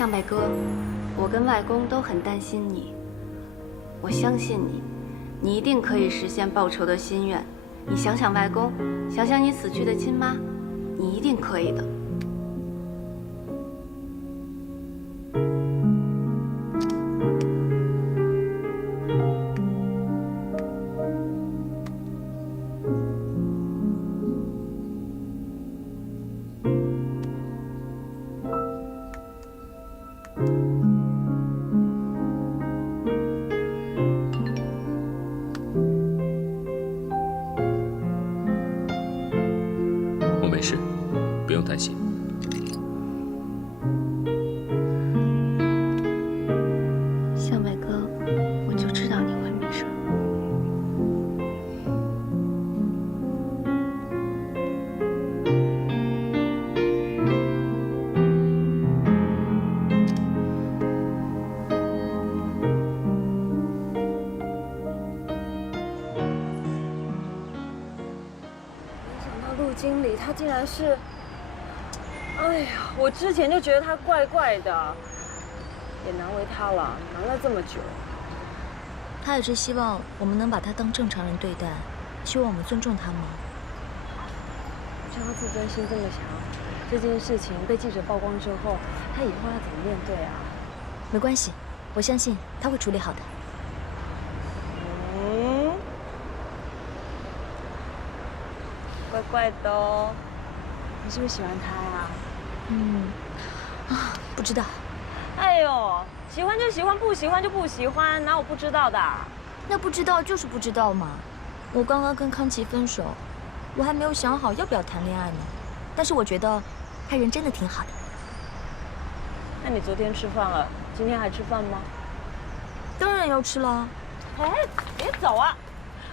向北哥，我跟外公都很担心你，我相信你，你一定可以实现报仇的心愿。你想想外公，想想你死去的亲妈，你一定可以的。不用担心。向北哥，我就知道你会没事。没想到陆经理他竟然是。 哎呀，我之前就觉得他怪怪的，也难为他了，瞒了这么久。他也是希望我们能把他当正常人对待，希望我们尊重他吗？像他自尊心这么强，这件事情被记者曝光之后，他以后要怎么面对啊？没关系，我相信他会处理好的。嗯，怪怪的哦。你是不是喜欢他呀？ 不知道。哎呦，喜欢就喜欢，不喜欢就不喜欢，哪有不知道的？那不知道就是不知道嘛。我刚刚跟康琪分手，我还没有想好要不要谈恋爱呢。但是我觉得他人真的挺好的。那你昨天吃饭了，今天还吃饭吗？当然要吃了。哎，别走啊！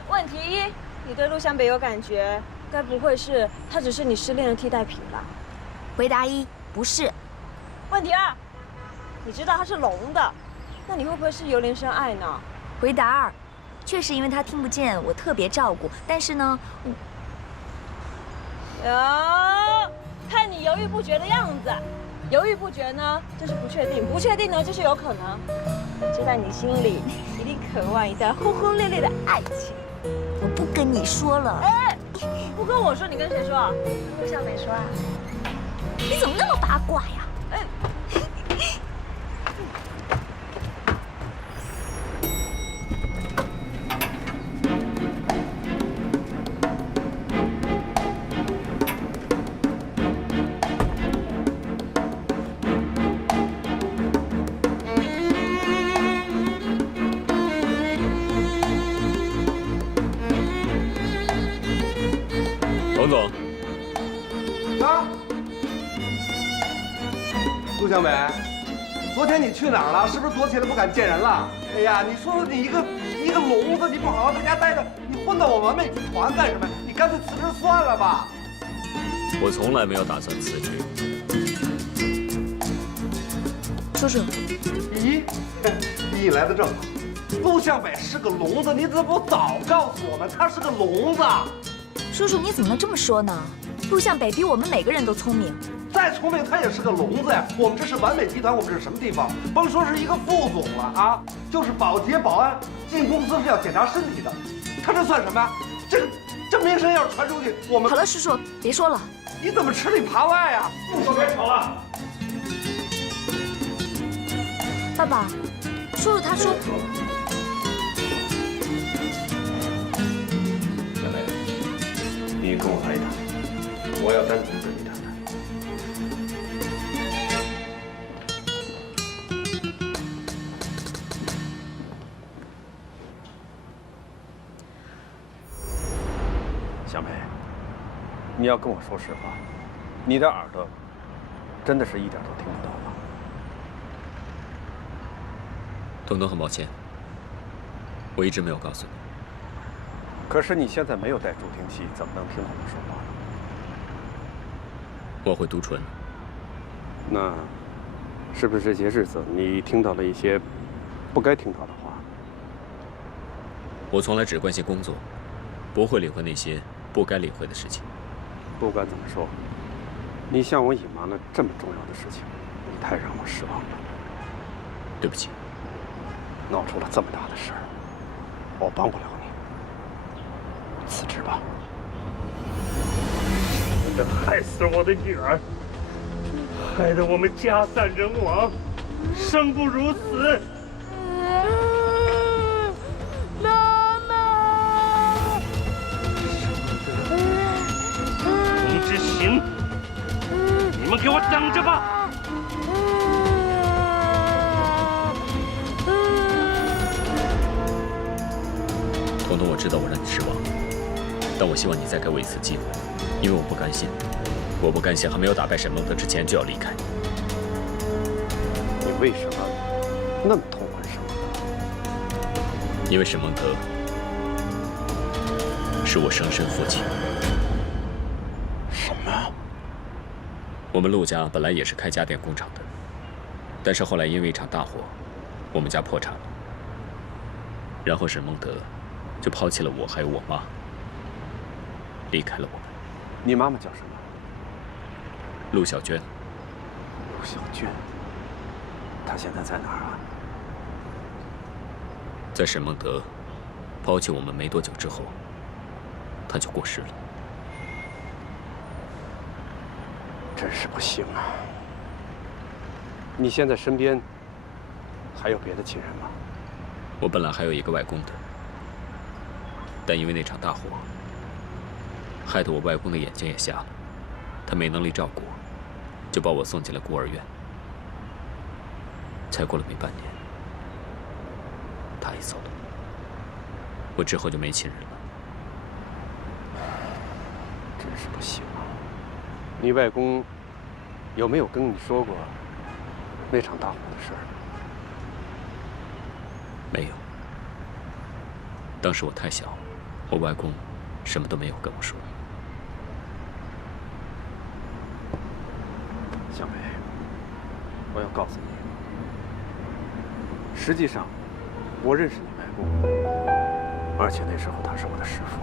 问题一，你对陆湘北有感觉，该不会是他只是你失恋的替代品吧？ 回答一，不是。问题二，你知道他是聋的，那你会不会是由怜生爱呢？回答二，确实因为他听不见，我特别照顾。但是呢，看你犹豫不决的样子，犹豫不决呢就是不确定，不确定呢就是有可能。这在你心里一定渴望一段轰轰烈烈的爱情。我不跟你说了。哎，不跟我说，你跟谁说啊？跟陆湘北说啊。 你怎么那么八卦呀？哎，董总。啊。 陆湘北，昨天你去哪儿了？是不是躲起来不敢见人了？哎呀，你说你一个聋子，你不好好在家待着，你混到我完美集团干什么？你干脆辞职算了吧。我从来没有打算辞职。叔叔，咦，你来的正好。陆湘北是个聋子，你怎么不早告诉我们他是个聋子？叔叔你怎么能这么说呢？陆湘北比我们每个人都聪明。 再聪明，他也是个聋子呀！我们这是完美集团，我们这是什么地方？甭说是一个副总了啊，就是保洁、保安进公司是要检查身体的，他这算什么呀？这名声要是传出去，我们……好了，叔叔，别说了。你怎么吃里扒外呀？不说别吵了。爸爸，叔叔他说，小梅，你跟我谈一谈，我要单独跟你谈谈。 小梅，你要跟我说实话，你的耳朵真的是一点都听不到吗？董董，很抱歉，我一直没有告诉你。可是你现在没有戴助听器，怎么能听到我说话？我会读唇。那是不是这些日子你听到了一些不该听到的话？我从来只关心工作，不会理会那些不该理会的事情。不管怎么说，你向我隐瞒了这么重要的事情，你太让我失望了。对不起，闹出了这么大的事儿，我帮不了你，辞职吧。这害死我的女儿，害得我们家散人亡，生不如死。妈妈，童之行，你们给我等着吧！彤彤，我知道我让你失望了，但我希望你再给我一次机会，因为我不甘心，我不甘心还没有打败沈梦德之前就要离开。你为什么那么痛恨沈梦德？因为沈梦德是我生身父亲。什么？我们陆家本来也是开家电工厂的，但是后来因为一场大火，我们家破产了。然后沈梦德就抛弃了我还有我妈，离开了我们。你妈妈叫什么？陆小娟。陆小娟。她现在在哪儿啊？在沈梦德抛弃我们没多久之后，她就过世了。真是不行啊！你现在身边还有别的亲人吗？我本来还有一个外公的，但因为那场大火，害得我外公的眼睛也瞎了，他没能力照顾我，就把我送进了孤儿院。才过了没半年，他也走了，我之后就没亲人了。真是不行啊！你外公有没有跟你说过那场大火的事儿？没有，当时我太小，我外公什么都没有跟我说。小梅，我要告诉你，实际上我认识你外公，而且那时候他是我的师傅，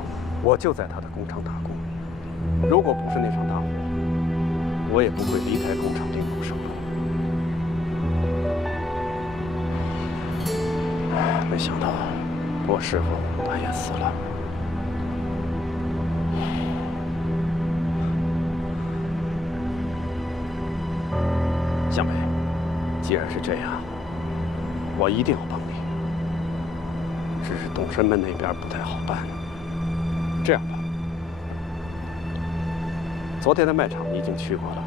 我就在他的工厂打工。如果不是那场大火，我也不会离开工厂另谋生路。没想到我师傅他也死了。小梅，既然是这样，我一定要帮你。只是董生门那边不太好办。这样吧，昨天的卖场你已经去过了，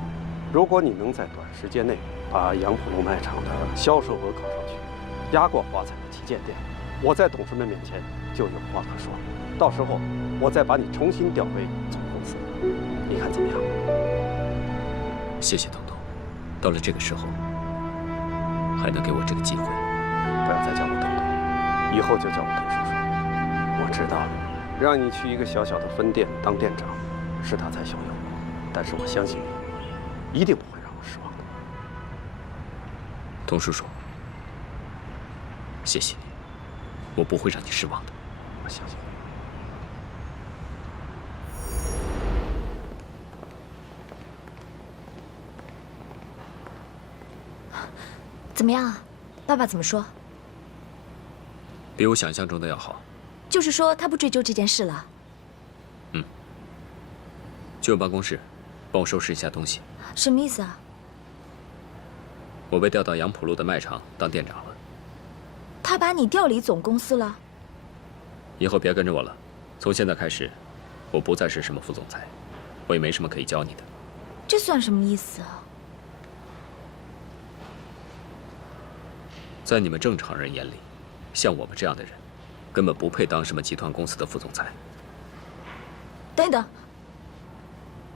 如果你能在短时间内把杨浦路卖场的销售额搞上去，压过华彩的旗舰店，我在董事们面前就有话可说。到时候我再把你重新调回总公司，你看怎么样？谢谢彤彤，到了这个时候，还能给我这个机会。不要再叫我彤彤，以后就叫我童叔叔。我知道，让你去一个小小的分店当店长，是大材小用，但是我相信你，一定不会让我失望的。童叔叔，谢谢你，我不会让你失望的。我相信你。怎么样啊？爸爸怎么说？比我想象中的要好。就是说他不追究这件事了。去我办公室，帮我收拾一下东西。什么意思啊？我被调到杨浦路的卖场当店长了。他把你调离总公司了？以后别跟着我了，从现在开始，我不再是什么副总裁，我也没什么可以教你的。这算什么意思啊？在你们正常人眼里，像我们这样的人，根本不配当什么集团公司的副总裁。等一等，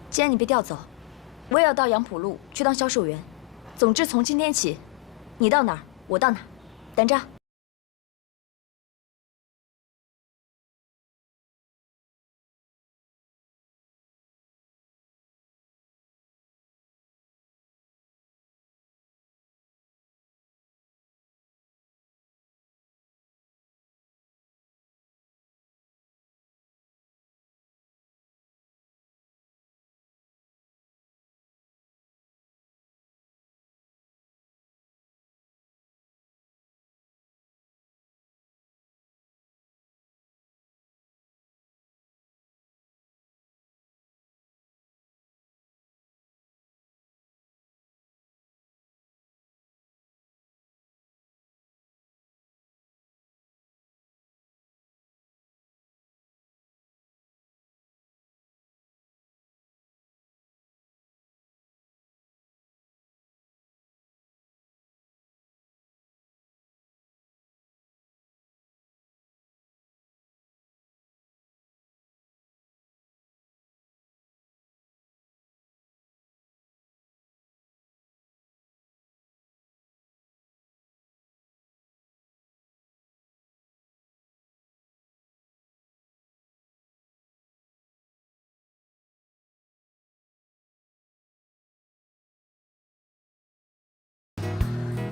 既然你被调走，我也要到杨浦路去当销售员。总之，从今天起，你到哪儿，我到哪儿。等着。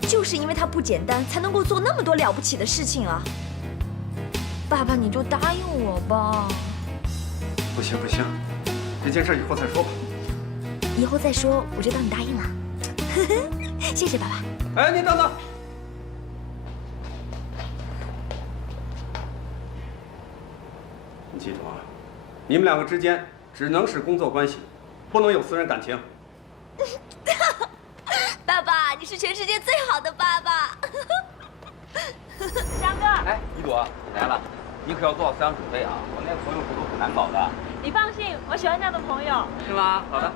就是因为他不简单，才能够做那么多了不起的事情啊！爸爸，你就答应我吧。不行不行，这件事以后再说吧。以后再说，我就当你答应了。谢谢爸爸。哎，您等等。你记住啊，你们两个之间只能是工作关系，不能有私人感情。爸爸，你是全世界最好的爸爸。江哥，哎，一朵，你来了，你可要做好思想准备啊！我那个朋友不都很难搞的，你放心，我喜欢这样的朋友。是吗？好的。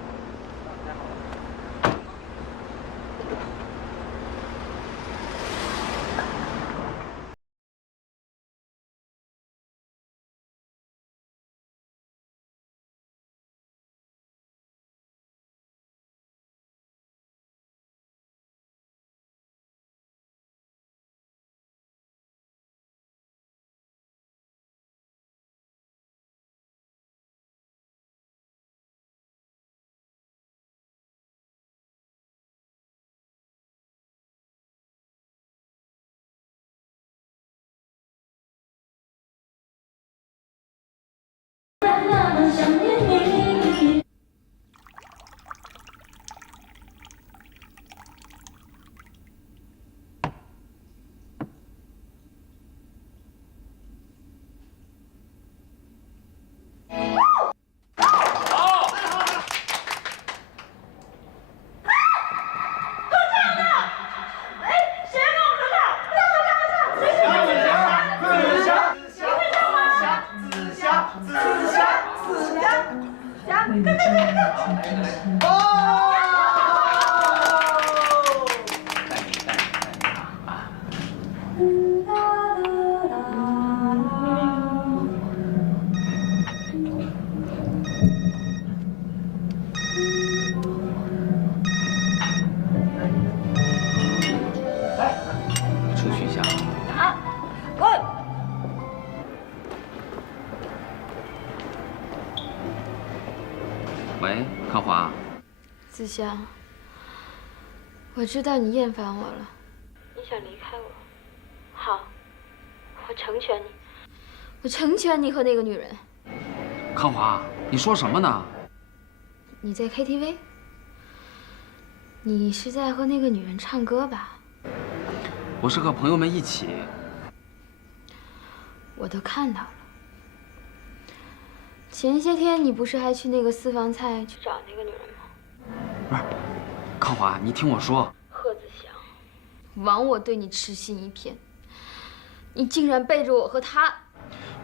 喂，康华。子祥，我知道你厌烦我了，你想离开我。好，我成全你，我成全你和那个女人。康华，你说什么呢？你在 KTV？ 你是在和那个女人唱歌吧？我是和朋友们一起。我都看到了。前些天你不是还去那个私房菜去找那个女人吗？不是，康华，你听我说。贺子祥，枉我对你痴心一片，你竟然背着我和他。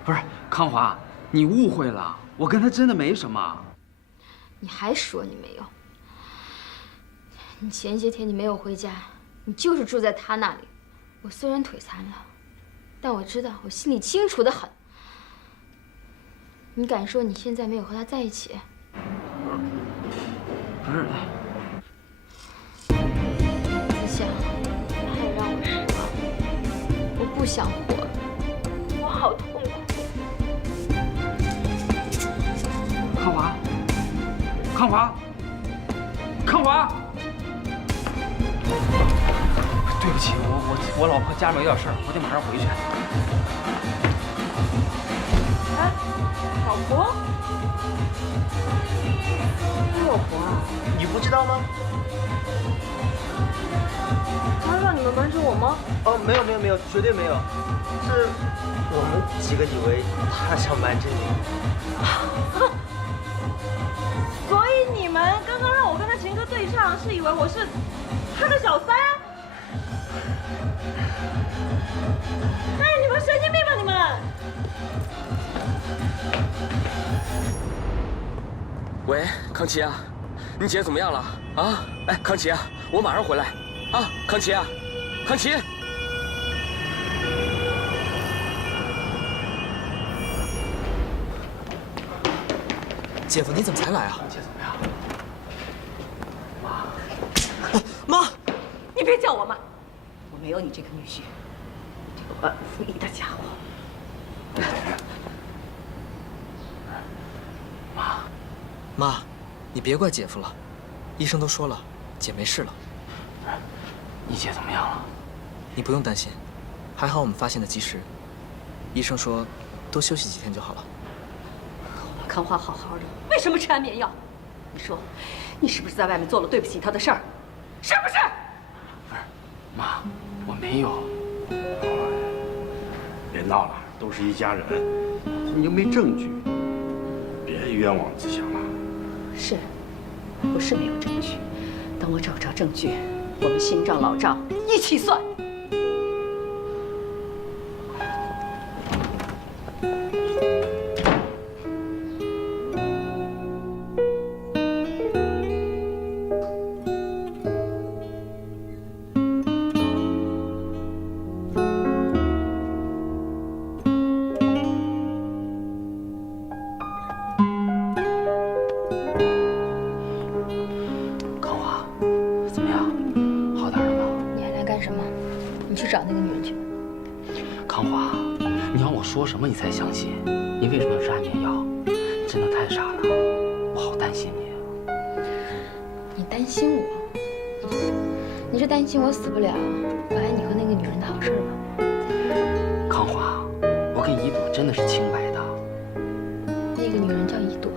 不是，康华，你误会了，我跟他真的没什么。你还说你没有？你前些天你没有回家，你就是住在他那里。我虽然腿残了，但我知道，我心里清楚得很。你敢说你现在没有和他在一起？不是，子祥，太让我失望，我不想活了，我好痛苦。康华，康华，康华。对不起，我老婆家里面有点事儿，我得马上回去。哎，老婆？你老婆啊？你不知道吗？他让你们瞒着我吗？哦，没有，绝对没有，是我们几个以为他想瞒着你。所以你们刚刚让我跟他情歌对唱，是以为我是他的小三？哎，你们神经病吧你们！喂，康琪啊，你姐怎么样了啊？哎，康琪啊，我马上回来啊，康琪啊，康琪。姐夫，你怎么才来啊？姐怎么样？妈，你别叫我妈，我没有你这个女婿，这个忘恩负义的家伙。妈，你别怪姐夫了，医生都说了，姐没事了。你姐怎么样了？你不用担心，还好我们发现的及时。医生说，多休息几天就好了。康华好好的，为什么吃安眠药？你说，你是不是在外面做了对不起他的事儿？是不是？不是，妈，我没有。别闹了，都是一家人，你又没证据，别冤枉子祥了。是，我是没有证据。等我找着证据，我们新账老账一起算。找那个女人去。康华，你要我说什么你才相信？你为什么要吃安眠药？你真的太傻了，我好担心你。你担心我？你是担心我死不了，保安你和那个女人的好事吧？康华，我跟一朵真的是清白的。那个女人叫一朵，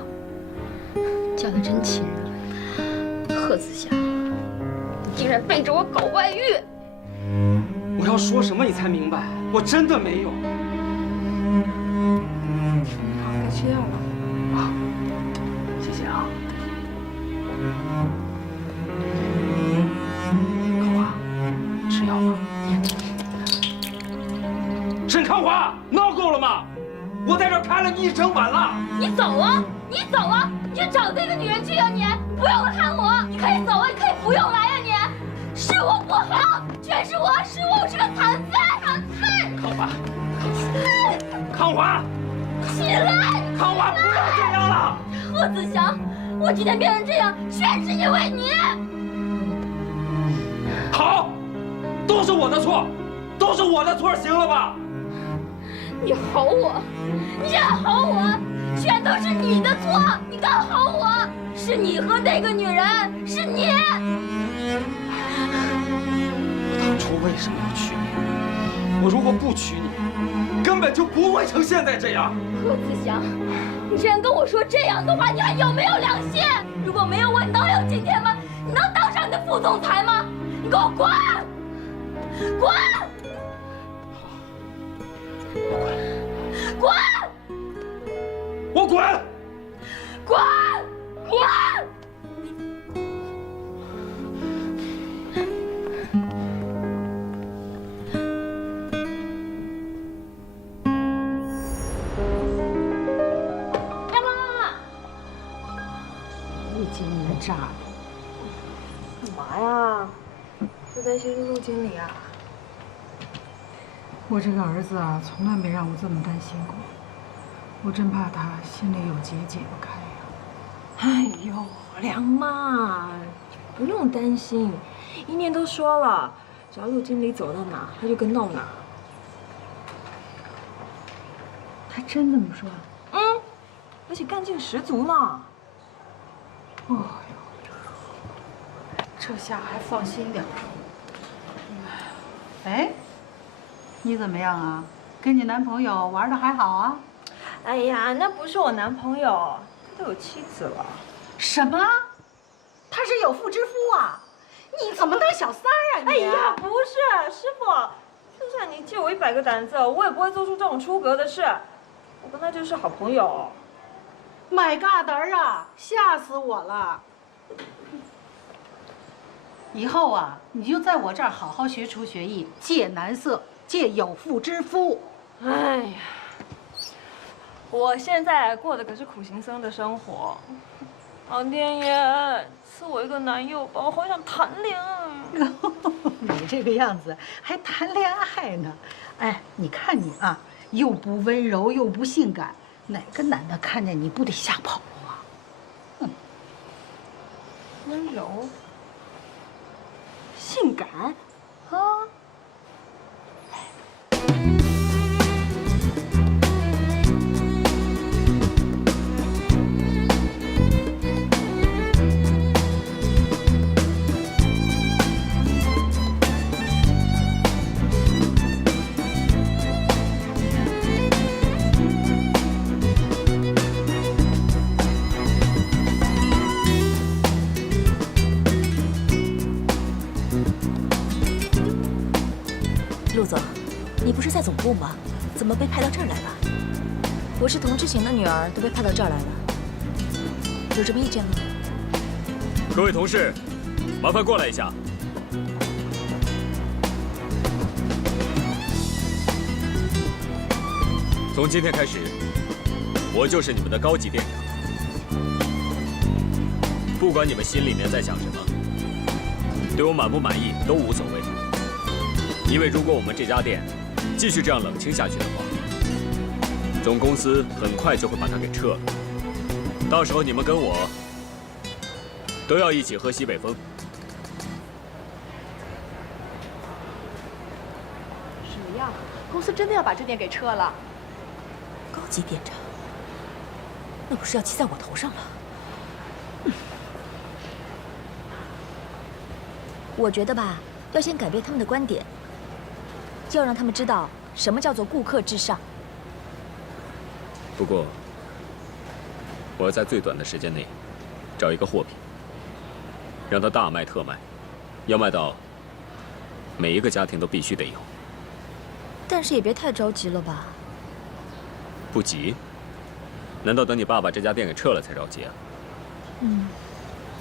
叫得真亲热。贺子祥，你竟然背着我搞外遇！我要说什么你才明白？我真的没有。该吃药了。啊，谢谢啊。康华，吃药吧。沈康华，闹够了吗？我在这看了你一整晚了。你走啊！你走啊！你去找那个女人去啊！你不用看我，你可以走啊，你可以不用来啊！你是我不好，全是我，我是个残废，残废！康华，康华，起来！康华，不要这样了！贺子祥，我今天变成这样，全是因为你。好，都是我的错，都是我的错，行了吧？你吼我，你敢吼我，全都是你的错！你敢吼我，是你和那个女人，是你！我当初为什么要娶你？我如果不娶你，根本就不会成现在这样。贺子祥，你竟然跟我说这样的话，你还有没有良心？如果没有我，你能有今天吗？你能当上你的副总裁吗？你给我滚！滚！滚！我滚！滚！滚！妈！陆经理炸了！干嘛呀？是担心陆经理啊？我这个儿子啊，从来没让我这么担心过，我真怕他心里有结解不开呀。哎呦，梁妈，不用担心，一念都说了，只要陆经理走到哪，他就跟到哪。他真这么说？嗯，而且干劲十足呢。哦哟，这下还放心点。哎。你怎么样啊？跟你男朋友玩的还好啊？哎呀，那不是我男朋友，他都有妻子了。什么？他是有妇之夫啊？你怎么当小三儿啊你？哎呀，不是，师傅，就算你借我100个胆子，我也不会做出这种出格的事。我跟他就是好朋友。买嘎达儿啊！吓死我了！以后啊，你就在我这儿好好学厨学艺，戒男色。借有妇之夫，哎呀，我现在过的可是苦行僧的生活。老天爷赐我一个男友吧，我好想谈恋爱。你这个样子还谈恋爱呢？哎，你看你啊，又不温柔又不性感，哪个男的看见你不得吓跑啊？哼，温柔、性感啊。你不是在总部吗？怎么被派到这儿来了？我是童志行的女儿，都被派到这儿来了，有什么意见吗？各位同事，麻烦过来一下。从今天开始，我就是你们的高级店长。不管你们心里面在想什么，对我满不满意都无所谓。因为如果我们这家店继续这样冷清下去的话，总公司很快就会把它给撤了。到时候你们跟我都要一起喝西北风。什么呀？公司真的要把这店给撤了？高级店长，那不是要记在我头上了？我觉得吧，要先改变他们的观点，要让他们知道什么叫做顾客至上。不过，我要在最短的时间内找一个货品，让它大卖特卖，要卖到每一个家庭都必须得有。但是也别太着急了吧？不急？难道等你爸把这家店给撤了才着急啊？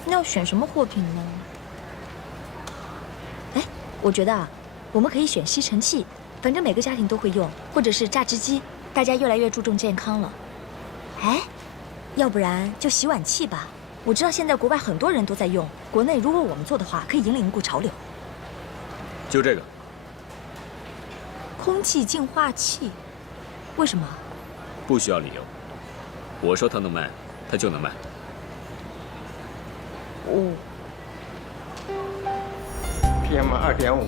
那要选什么货品呢？哎，我觉得啊，我们可以选吸尘器，反正每个家庭都会用，或者是榨汁机，大家越来越注重健康了。哎，要不然就洗碗器吧。我知道现在国外很多人都在用，国内如果我们做的话，可以引领一股潮流。就这个。空气净化器，为什么？不需要理由，我说它能卖，它就能卖。PM2.5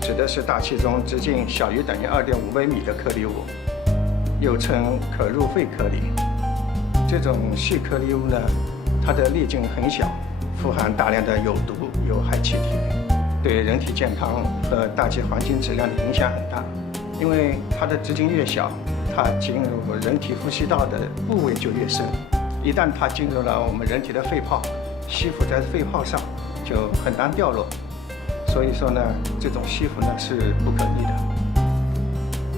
指的是大气中直径小于等于2.5微米的颗粒物，又称可入肺颗粒。这种细颗粒物呢，它的粒径很小，富含大量的有毒有害气体，对人体健康和大气环境质量的影响很大。因为它的直径越小，它进入人体呼吸道的部位就越深。一旦它进入了我们人体的肺泡，吸附在肺泡上，就很难掉落。所以说呢，这种吸附呢是不可逆的。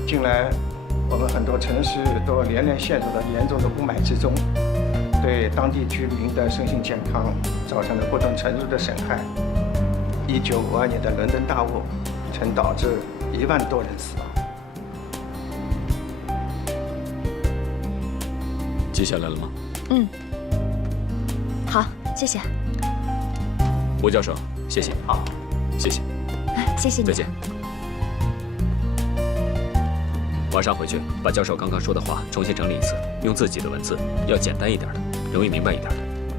近来，我们很多城市都连连陷入了严重的雾霾之中，对当地居民的身心健康造成了不同程度的损害。1952年的伦敦大雾曾导致1万多人死亡。记下来了吗？好，谢谢。吴教授，谢谢。好，谢谢。谢谢你。再见。晚上回去把教授刚刚说的话重新整理一次，用自己的文字，要简单一点的，容易明白一点的。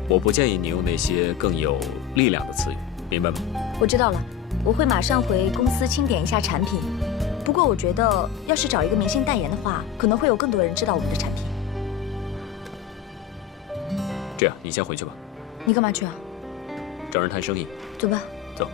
我不建议你用那些更有力量的词语，明白吗？我知道了，我会马上回公司清点一下产品。不过我觉得，要是找一个明星代言的话，可能会有更多人知道我们的产品。这样，你先回去吧。你干嘛去啊？找人谈生意。走吧。走。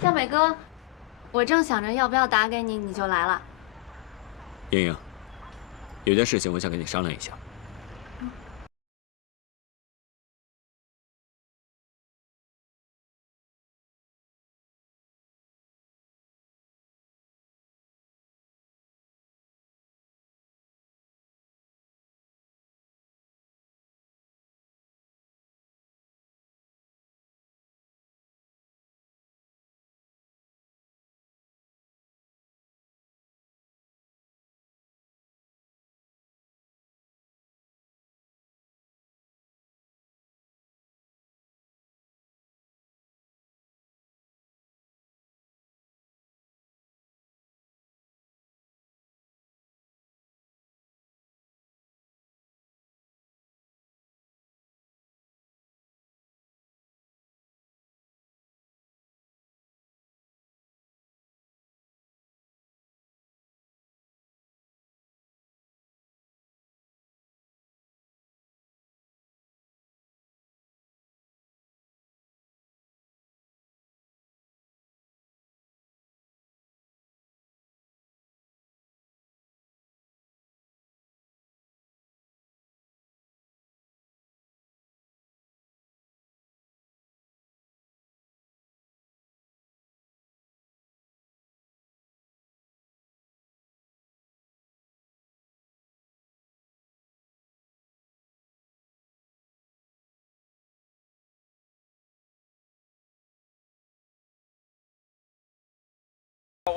向北哥，我正想着要不要打给你，你就来了。莹莹，有件事情我想跟你商量一下。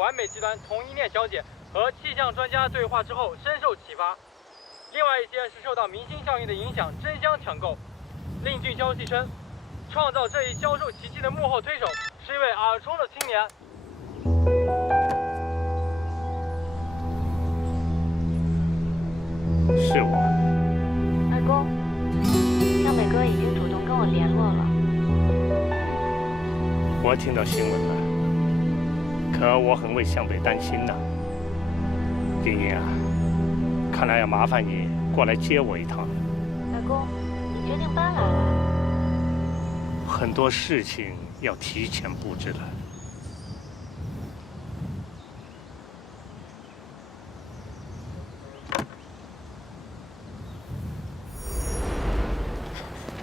完美集团童一念小姐和气象专家对话之后深受启发，另外一些是受到明星效应的影响争相抢购。另据消息称，创造这一销售奇迹的幕后推手是一位耳聪的青年。是我。外公，向北哥已经主动跟我联络了。我听到新闻了，可我很为向北担心呐。丁英啊，看来要麻烦你过来接我一趟。外公，你决定搬来了？很多事情要提前布置了。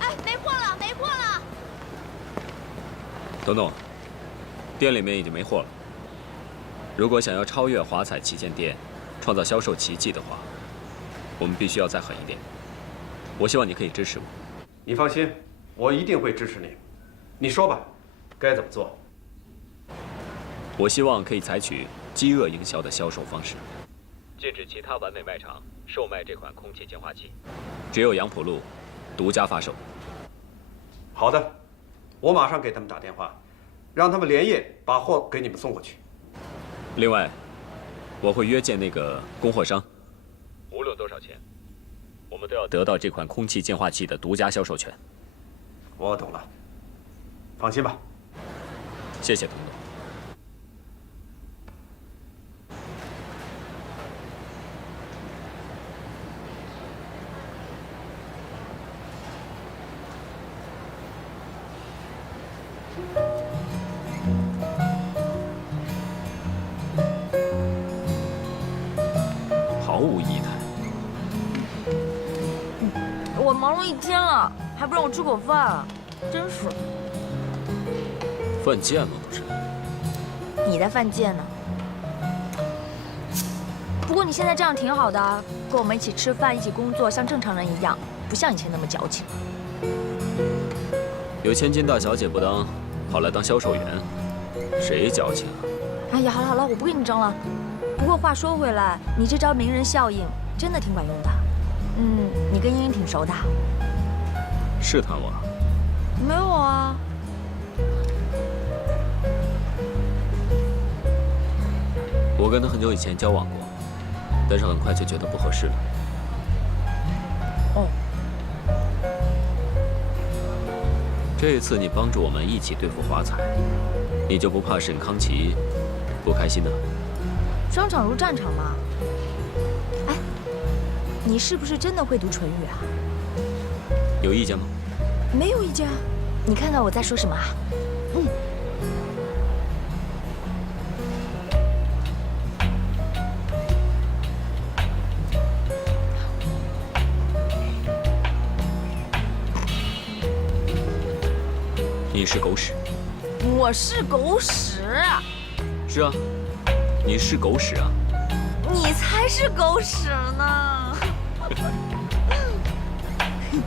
哎，没货了，没货了！董董，店里面已经没货了。如果想要超越华彩旗舰店，创造销售奇迹的话，我们必须要再狠一点。我希望你可以支持我。你放心，我一定会支持你。你说吧，该怎么做？我希望可以采取饥饿营销的销售方式，禁止其他完美卖场售卖这款空气净化器，只有杨浦路独家发售。好的，我马上给他们打电话，让他们连夜把货给你们送过去。另外，我会约见那个供货商，无论多少钱，我们都要得到这款空气净化器的独家销售权。我懂了，放心吧。谢谢董董。毫无仪态。我忙了一天了，还不让我吃口饭，真是。犯贱吗？不是。你在犯贱呢。不过你现在这样挺好的，跟我们一起吃饭，一起工作，像正常人一样，不像以前那么矫情。有千金大小姐不当，跑来当销售员，谁矫情啊？哎呀，好了好了，我不跟你争了。不过话说回来，你这招名人效应真的挺管用的。你跟茵茵挺熟的。试探我？没有啊。我跟她很久以前交往过，但是很快就觉得不合适了。哦。这一次你帮助我们一起对付华彩，你就不怕沈康琪不开心呢？商场如战场嘛。哎，你是不是真的会读唇语啊？有意见吗？没有意见啊。你看到我在说什么啊？你是狗屎。我是狗屎。是啊，你是狗屎啊。你才是狗屎呢。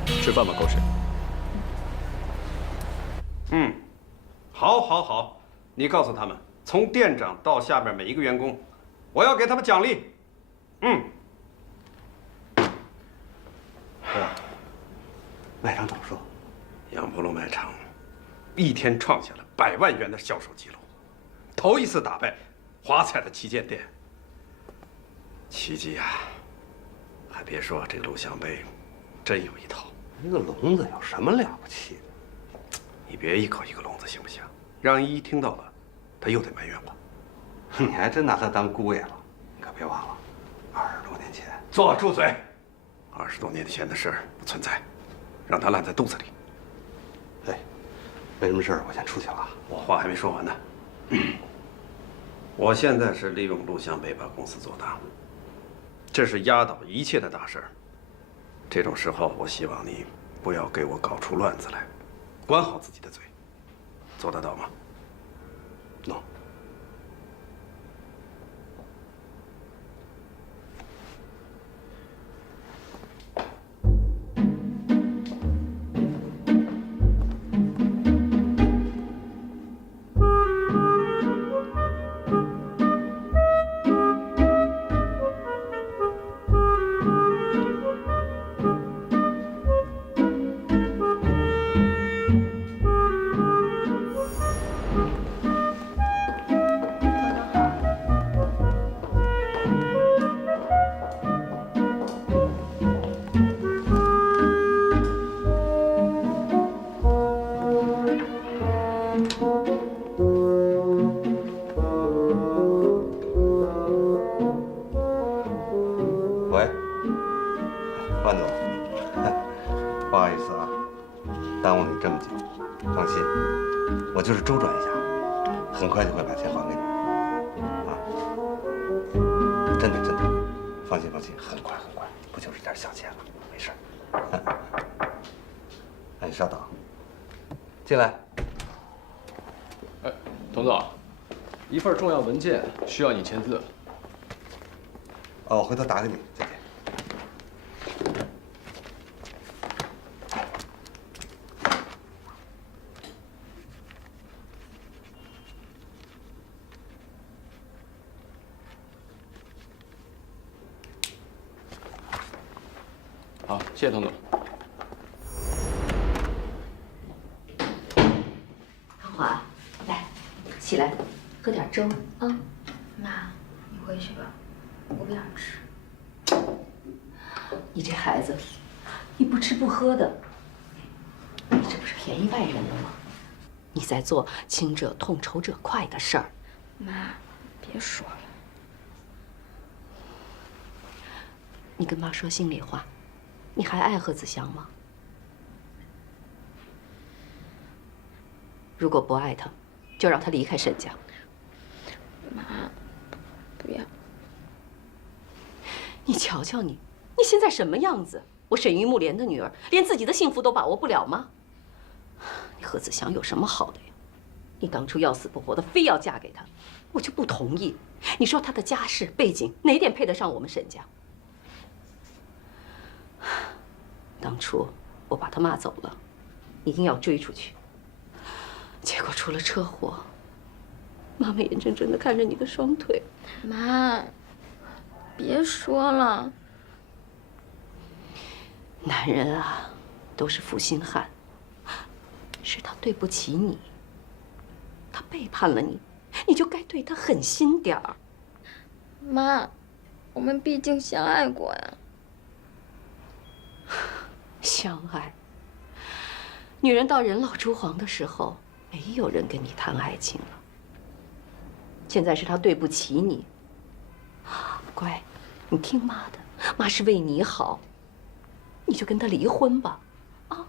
吃饭吧，狗屎。好，好，好，你告诉他们，从店长到下面每一个员工，我要给他们奖励。卖场怎么说？杨浦路卖场一天创下了100万元的销售记录，头一次打败华彩的旗舰店。奇迹啊！还别说，这个录像杯真有一套。一个聋子有什么了不起的？你别一口一个聋子行不行？让依依听到了，他又得埋怨我。你还真拿他当姑爷了？你可别忘了，20多年前。住嘴！20多年前的事儿不存在，让他烂在肚子里。哎，没什么事儿，我先出去了。我话还没说完呢。我现在是利用录像杯把公司做大，这是压倒一切的大事儿。这种时候，我希望你不要给我搞出乱子来，管好自己的嘴，做得到吗？喏。耽误你这么久。放心，我就是周转一下，很快就会把钱还给你。啊，真的，放心，很快，不就是点小钱吗？没事。哎，你稍等，进来。哎，童总，一份重要文件需要你签字。哦，我回头打给你，再见。好，谢谢童总。康华，来，起来，喝点粥啊。妈，你回去吧，我不想吃。你这孩子，你不吃不喝的，你这不是便宜外人了吗？你在做轻者痛、仇者快的事儿。妈，别说了。你跟妈说心里话，你还爱贺子祥吗？如果不爱他，就让他离开沈家。妈，不要。你瞧瞧你，你现在什么样子？我沈玉木莲的女儿，连自己的幸福都把握不了吗？你贺子祥有什么好的呀？你当初要死不活的，非要嫁给他，我就不同意。你说他的家世背景哪点配得上我们沈家？当初我把他骂走了，你硬要追出去，结果出了车祸。妈妈眼睁睁地看着你的双腿。妈，别说了。男人啊，都是负心汉，是他对不起你，他背叛了你，你就该对他狠心点儿。妈，我们毕竟相爱过呀。相爱，女人到人老珠黄的时候，没有人跟你谈爱情了。现在是他对不起你，乖，你听妈的，妈是为你好，你就跟他离婚吧，啊！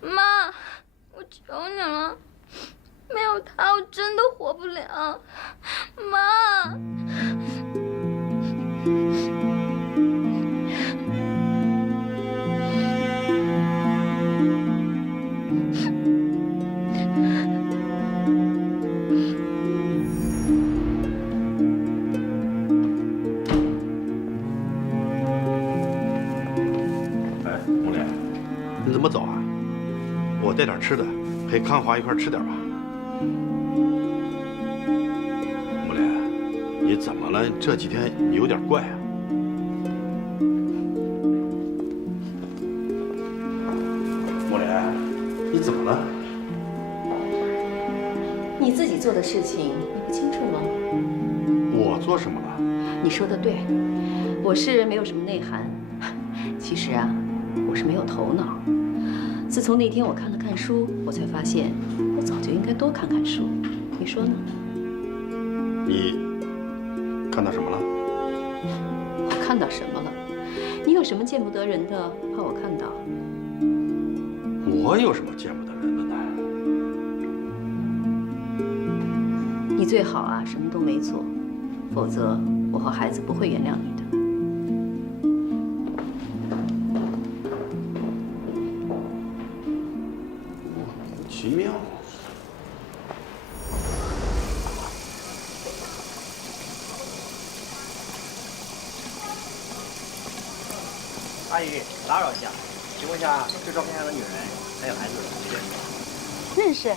妈，我求你了，没有他我真的活不了，妈。你怎么走啊？我带点吃的，陪康华一块吃点吧。木莲，你怎么了？这几天你有点怪啊。木莲，你怎么了？你自己做的事情你不清楚吗？我做什么了？你说的对，我是没有什么内涵。其实啊，我是没有头脑。自从那天我看了看书，我才发现我早就应该多看看书。你说呢？你看到什么了？我看到什么了？你有什么见不得人的，怕我看到？我有什么见不得人的呢？你最好啊，什么都没做，否则我和孩子不会原谅你的。奇妙。阿姨，打扰一下，请问一下，这照片上的女人还有孩子你认识吗？认识，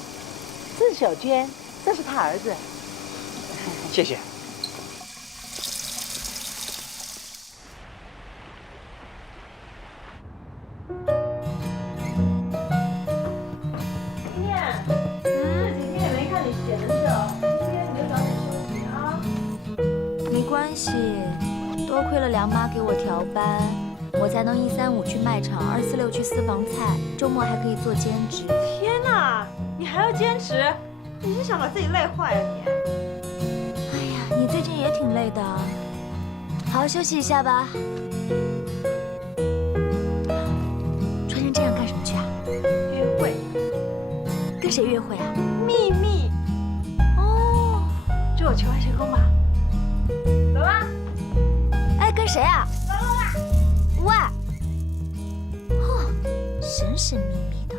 这是小娟，这是她儿子。谢谢。多亏了梁妈给我调班，我才能135去卖场，246去私房菜，周末还可以做兼职。天哪，你还要坚持？你是想把自己累坏啊你？哎呀，你最近也挺累的，好好休息一下吧。穿成这样干什么去啊？约会。谁约会啊？秘密。哦，祝我求爱成功吧。走啦。哎，跟谁啊？走啦。喂。哦，神神秘秘的。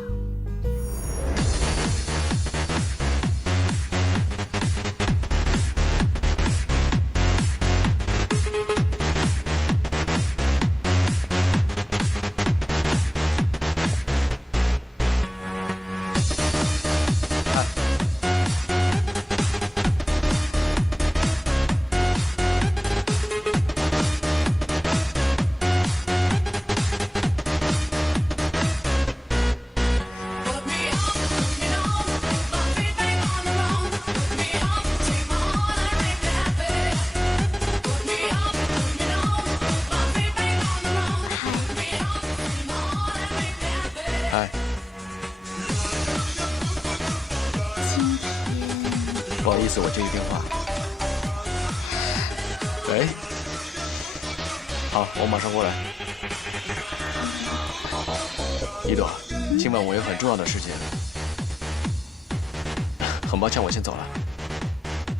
哎，不好意思，我接一电话。喂，好，我马上过来。好，一朵，今晚我有很重要的事情，很抱歉，我先走了。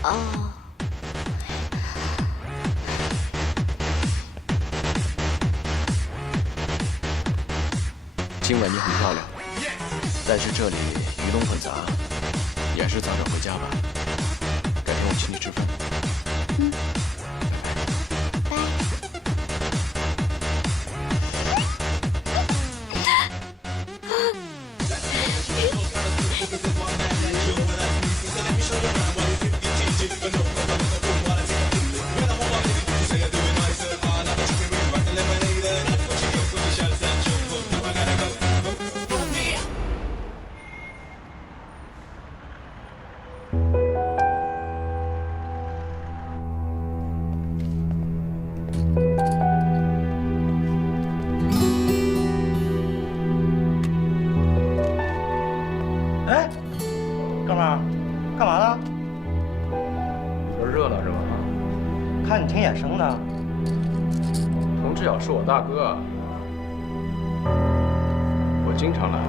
哦。今晚你很漂亮，但是这里鱼龙混杂，你还是早点回家吧。改天我请你吃饭。嗯。是我大哥，我经常来，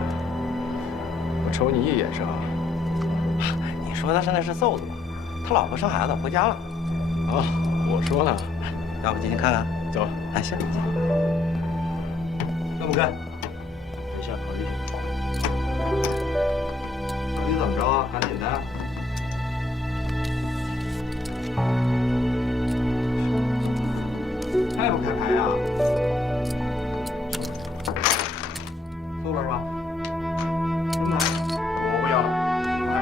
我瞅你一眼上。你说他现在是瘦子吗？他老婆生孩子回家了。啊，我说呢。要不进去看看？走。哎，行。那么干？等一下考虑。到底怎么着啊？赶紧的。开不开牌呀？搜本吧。什么牌？我不要了。哎，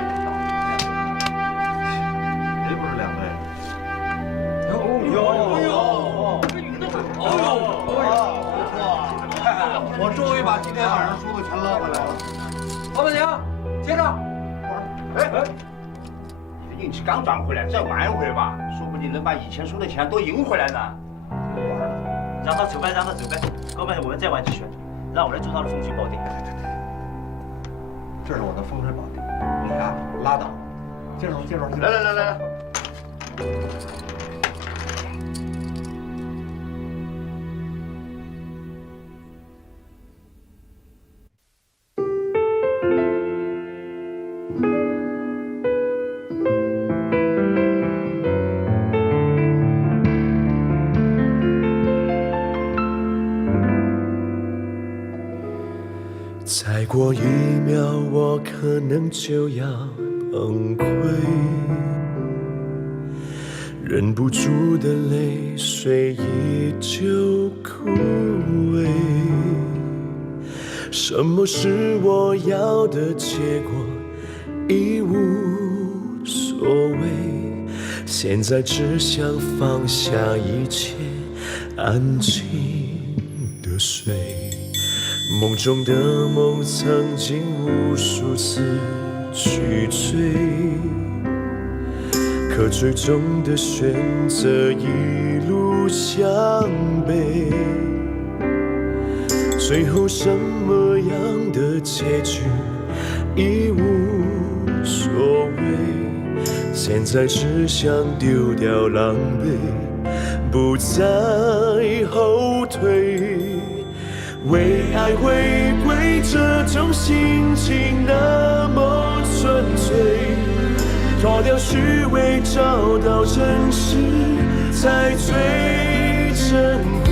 谁不是两位？我终于把今天晚上输的全捞回来了。老板娘，接着。哎，你的运气刚赚回来，再玩一回吧，说不定能把以前输的钱都赢回来呢。让他走呗，让他走呗，哥们，我们再玩几圈，让我来做他的风水宝地。这是我的风水宝地，你啊拉倒，接手，接手，来。再过1秒，我可能就要崩溃，忍不住的泪水依旧枯萎。什么是我要的结果，已无所谓。现在只想放下一切，安静的睡。梦中的梦曾经无数次去追，可最终的选择一路向北。最后什么样的结局已无所谓，现在只想丢掉狼狈，不再后退。为爱回归这种心情那么脆纯粹，脱掉虚伪，找到真实，才最珍贵。